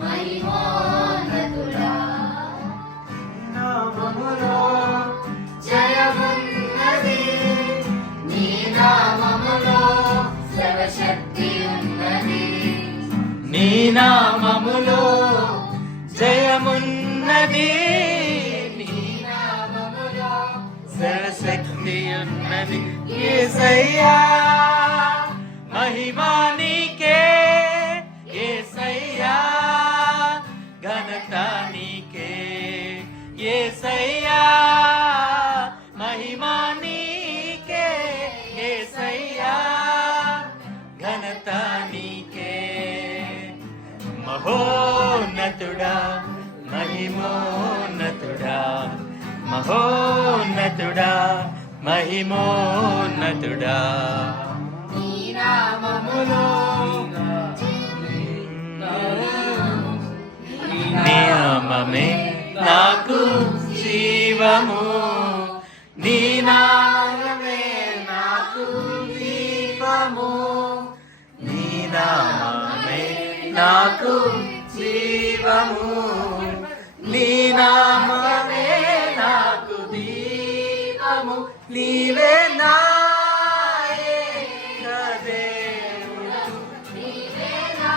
మహిమోన్నతుడా. నామములో జయమున్నది, నీ నామములో సర్వశక్తి ఉన్నది. నీ నామములో జయమున్నది, నీ నామములో సర్వశక్తి ఉన్నది. యేసయ్యా మహిమా నీకే, యేసయ్యా ఘనత నీకే, యేసయ్యా మహిమా నీకే, యేసయ్యా ఘనత నీకే. మహోన్నతుడా మహిమోన్నతుడా, మహోన్నతుడా మహిమోన్నతుడా. నీ నామములో నీ నామమే నాకు జీవము, నీ నామమే నాకు దీపము, నీ నామమే నాకు జీవము, నీ నామమే నాకు దీపము. నీవే నా ఏకదేవుడు, నీవే నా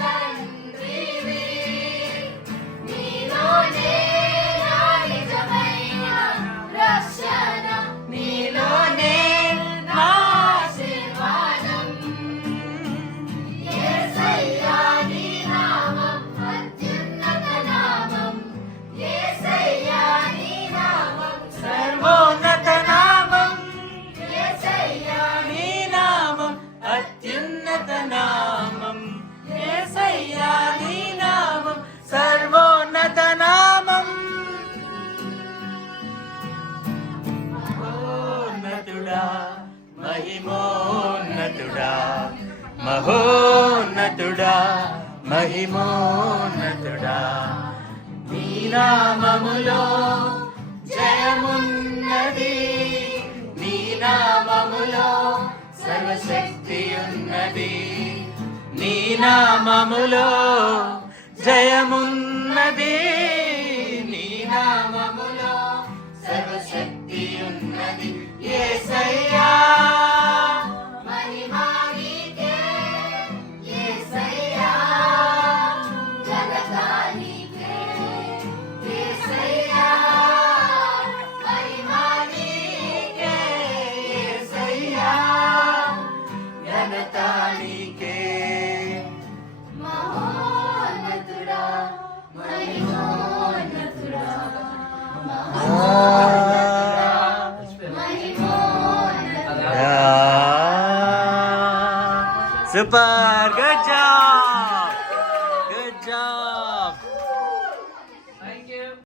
తండ్రివి, నీలోనే నా నిజమైన రక్షణ, నీలోనే నా ఆశీర్వాదం. యేసయ్యా నీ నామం అత్యున్నత నామం, యేసయ్యా నీ నామం సర్వోన్నత నామం, యేసయ్యా నీ నామం అత్యున్నత నామం, యేసయ్యా నీ నామం సర్వోన్నత నామం. మహోన్నతుడా మహిమోన్నతుడా, మహోన్నతుడా మహిమోన్నతుడా. నీ నామములో జయమున్నది, నీ నామములో సర్వశక్తి ఉన్నది, నీ నామములో జయమున్నది, నీ నామములో సర్వశక్తి ఉన్నది. యేసయ్యా మహిమా నీకే, యేసయ్యా ఘనత నీకే, యేసయ్యా మహిమా నీకే, యేసయ్యా ఘనత నీకే. మహోన్నతుడా మహిమోన్నతుడా, మహిమోన్నతుడా. Super, good job.